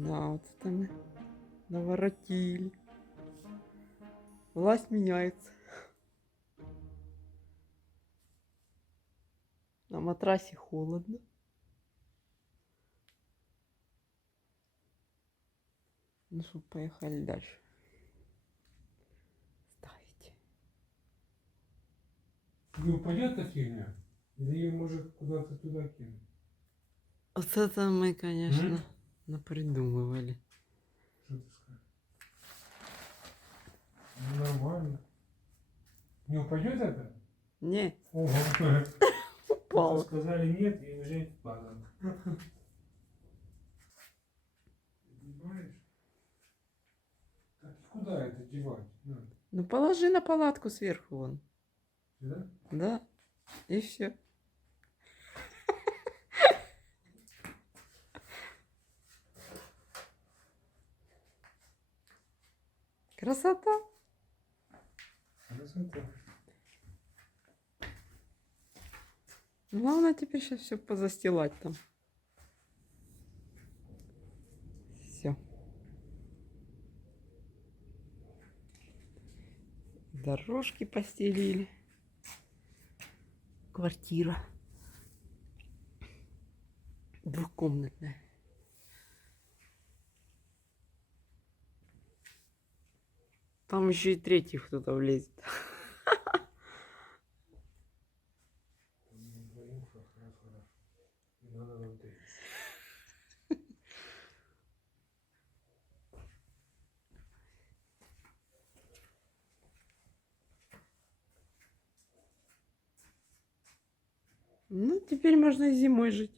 Да, вот это мы наворотили. Власть меняется. На матрасе холодно. Ну что, поехали дальше. Ставить. Упадет эта фигня? Или ее может куда-то туда кинуть? Вот это мы, конечно, М? Напридумывали. Что ты скажешь? Ну, нормально. Не упадет это? Не, Ого. упал. Сказали нет и уже падает. Понимаешь? Так, куда это девать? надо? Ну положи на палатку сверху вон. Сюда? Да. И все. Красота. Красота. Главное теперь сейчас все позастилать там. Все. Дорожки постелили. Квартира. Двухкомнатная. Там еще и третий кто-то влезет. Ну, теперь можно и зимой жить.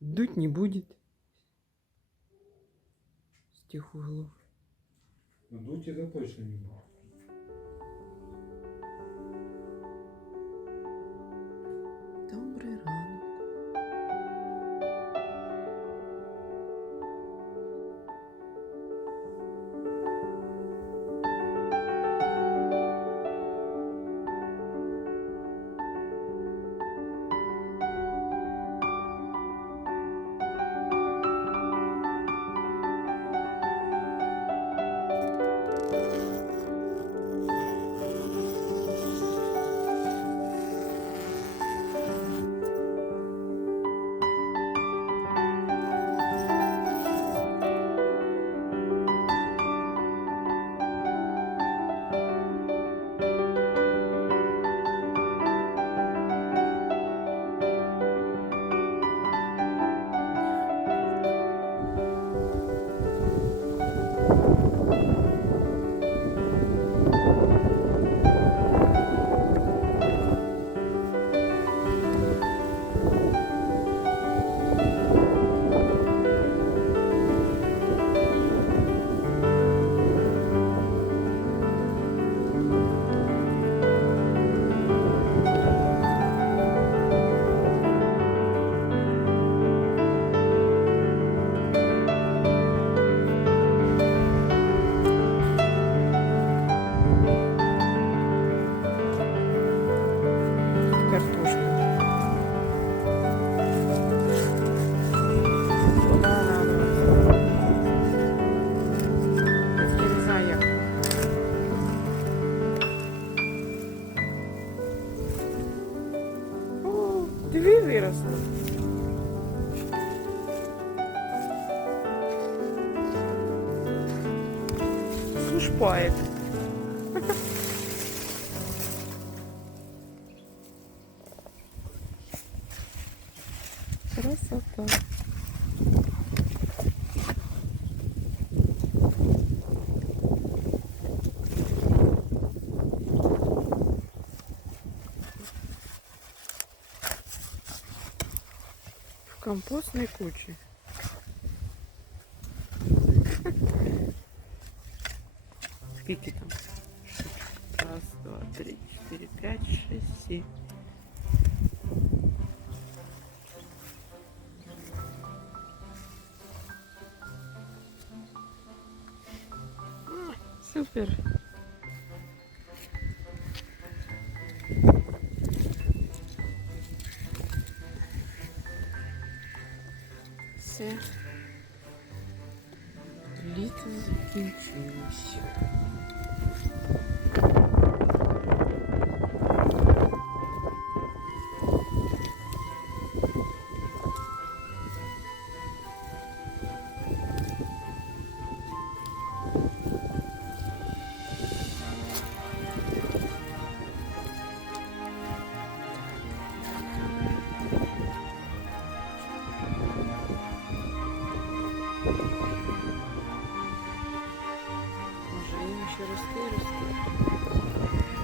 Дуть не будет. С тех углов. Ну, дуть это точно не будет. Сушпает. Красота. В компостной куче. Скільки там? Раз, два, три, четыре, пять, шесть, семь. М, Супер. Може ще рости, рости.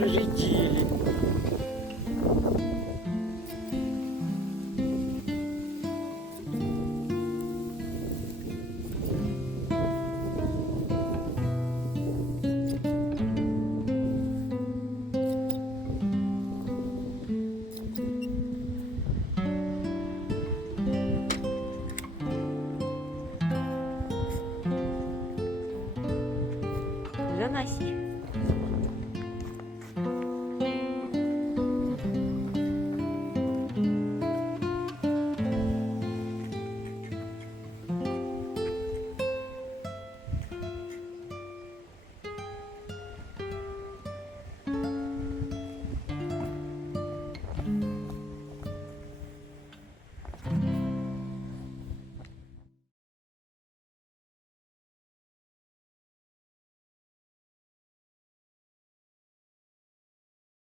Вот